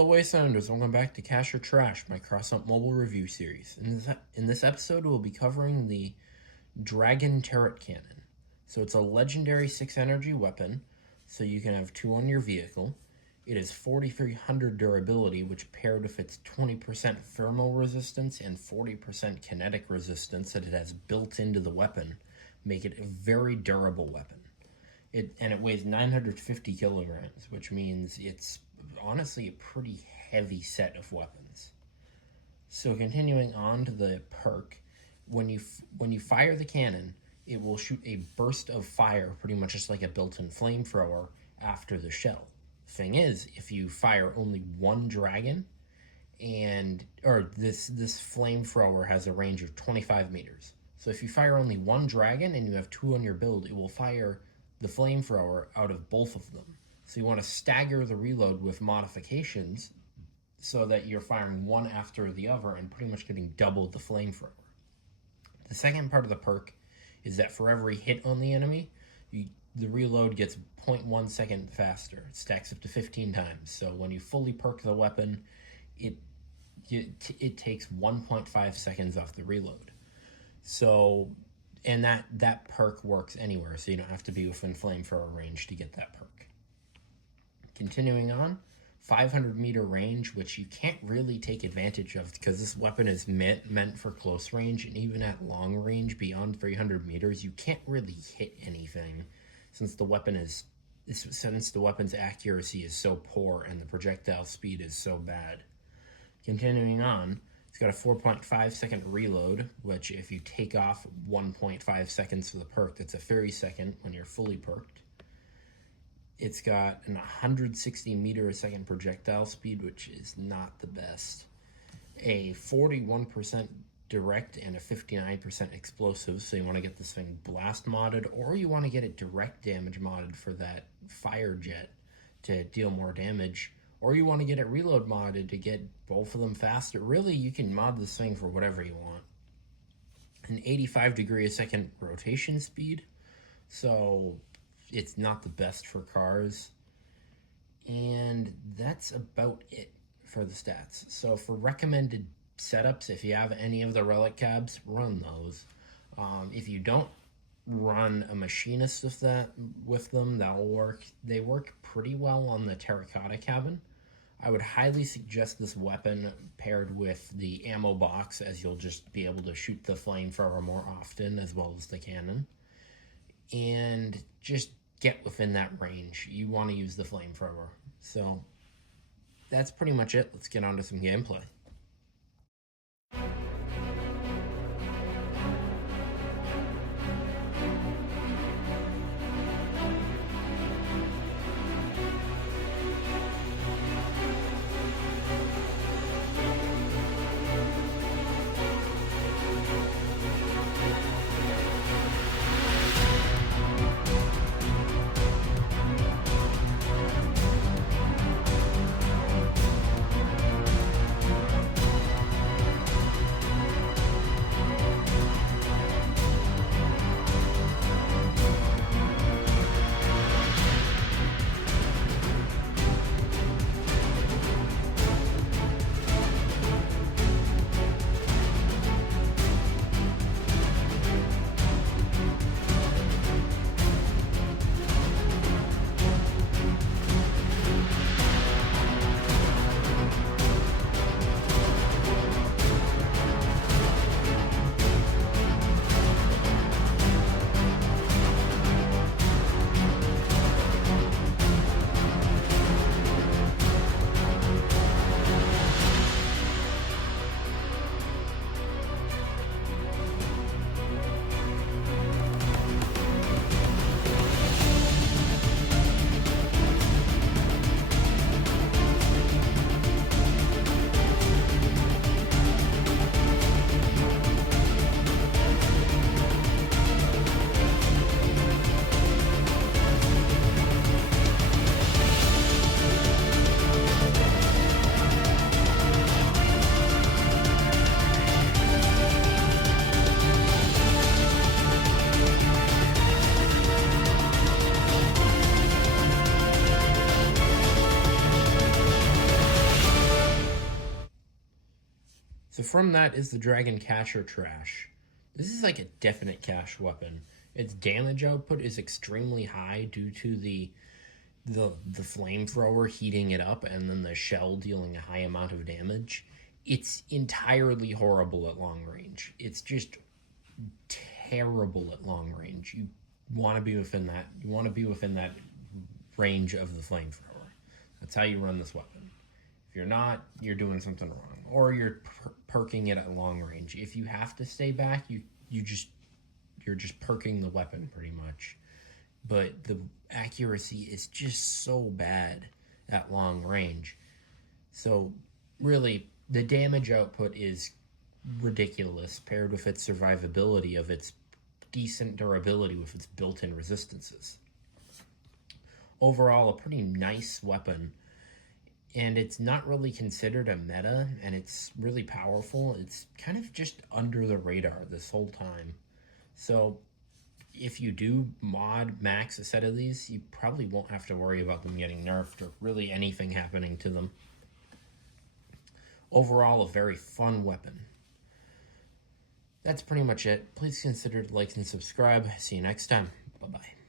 Hello Wastelanders, welcome back to Cash or Trash, my Crossout mobile review series. In this episode, we'll be covering the Dragon Turret Cannon. So it's a legendary 6 energy weapon, so you can have 2 on your vehicle. It is 4300 durability, which paired with its 20% thermal resistance and 40% kinetic resistance that it has built into the weapon, make it a very durable weapon. It weighs 950 kilograms, which means it's honestly a pretty heavy set of weapons. So continuing on to the perk, when you fire the cannon, it will shoot a burst of fire, pretty much just like a built-in flamethrower, after the shell. Thing is, if you fire only one dragon, this flamethrower has a range of 25 meters. So if you fire only one dragon and you have 2 on your build, it will fire the flamethrower out of both of them. So you want to stagger the reload with modifications so that you're firing one after the other and pretty much getting double the flamethrower. The second part of the perk is that for every hit on the enemy, the reload gets 0.1 second faster. It stacks up to 15 times. So when you fully perk the weapon, it takes 1.5 seconds off the reload. So, and that perk works anywhere, so you don't have to be within flamethrower range to get that perk. Continuing on, 500 meter range, which you can't really take advantage of because this weapon is meant for close range, and even at long range beyond 300 meters, you can't really hit anything since the weapon's accuracy is so poor and the projectile speed is so bad. Continuing on, it's got a 4.5 second reload, which if you take off 1.5 seconds for the perk, that's a 30 second when you're fully perked. It's got an 160 meter a second projectile speed, which is not the best. A 41% direct and a 59% explosive, so you want to get this thing blast modded, or you want to get it direct damage modded for that fire jet to deal more damage, or you want to get it reload modded to get both of them faster. Really, you can mod this thing for whatever you want. An 85 degree a second rotation speed, so it's not the best for cars. And that's about it for the stats. So for recommended setups, if you have any of the relic cabs, run those. If you don't run a machinist with them, that will work. They work pretty well on the terracotta cabin. I would highly suggest this weapon paired with the ammo box, as you'll just be able to shoot the flamethrower more often, as well as the cannon. And just get within that range. You want to use the flamethrower. So that's pretty much it. Let's get on to some gameplay. So from that is the Dragon Catcher Trash. This is like a definite cash weapon. Its damage output is extremely high due to the flamethrower heating it up and then the shell dealing a high amount of damage. It's entirely horrible at long range. It's just terrible at long range. You want to be within that. You want to be within that range of the flamethrower. That's how you run this weapon. If you're not, you're doing something wrong, or you're perking it at long range. If you have to stay back, you're just perking the weapon pretty much. But the accuracy is just so bad at long range. So really, the damage output is ridiculous paired with its survivability of its decent durability with its built-in resistances. Overall, a pretty nice weapon, and it's not really considered a meta, and it's really powerful. It's kind of just under the radar this whole time. So if you do mod max a set of these, you probably won't have to worry about them getting nerfed or really anything happening to them. Overall, a very fun weapon. That's pretty much it. Please consider to like and subscribe. See you next time. Bye-bye.